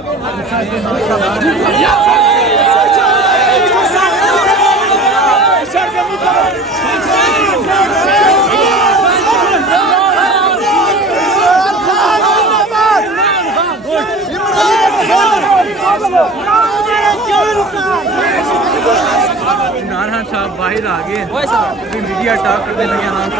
इमरान खान साहब बाहर आ गए, मीडिया टॉक करने लगे इमरान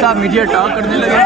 साहब मीडिया टॉक करने लगे।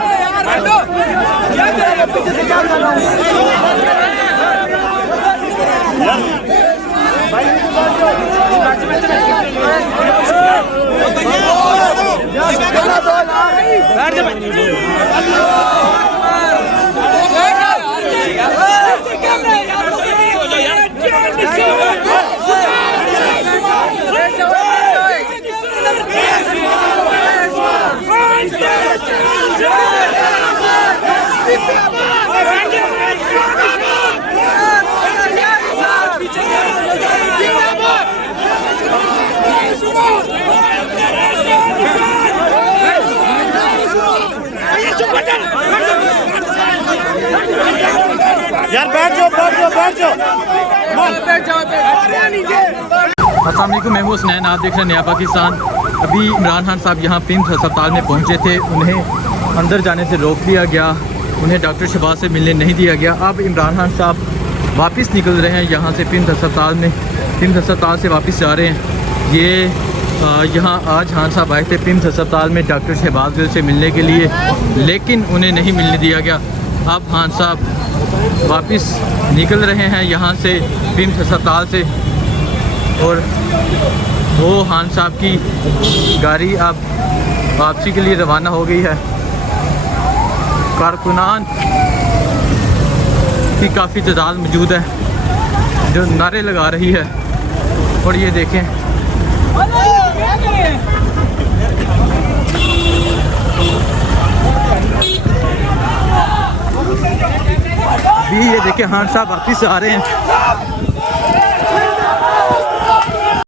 यार बैठ जाओ अस्सलाम वालेकुम, मैं हूं हुसनैन, आप देख रहे हैं नया पाकिस्तान। अभी इमरान खान साहब यहाँ पिम्स अस्पताल में पहुँचे थे, उन्हें अंदर जाने से रोक दिया गया, उन्हें डॉक्टर शहबाज से मिलने नहीं दिया गया। अब इमरान खान साहब वापस निकल रहे हैं यहाँ से पिम्स अस्पताल में, पिम्स अस्पताल से वापस जा रहे हैं। ये यहाँ आज खान साहब आए थे पिम्स अस्पताल में डॉक्टर शहबाज से मिलने के लिए, लेकिन उन्हें नहीं मिलने दिया गया। अब खान साहब वापस निकल रहे हैं यहाँ से पिम्स अस्पताल से, और वो खान साहब की गाड़ी अब वापसी के लिए रवाना हो गई है। कारकुनान की काफ़ी तादाद मौजूद है जो नारे लगा रही है, और ये देखें अभी ये देखें खान साहब वापस आ रहे हैं।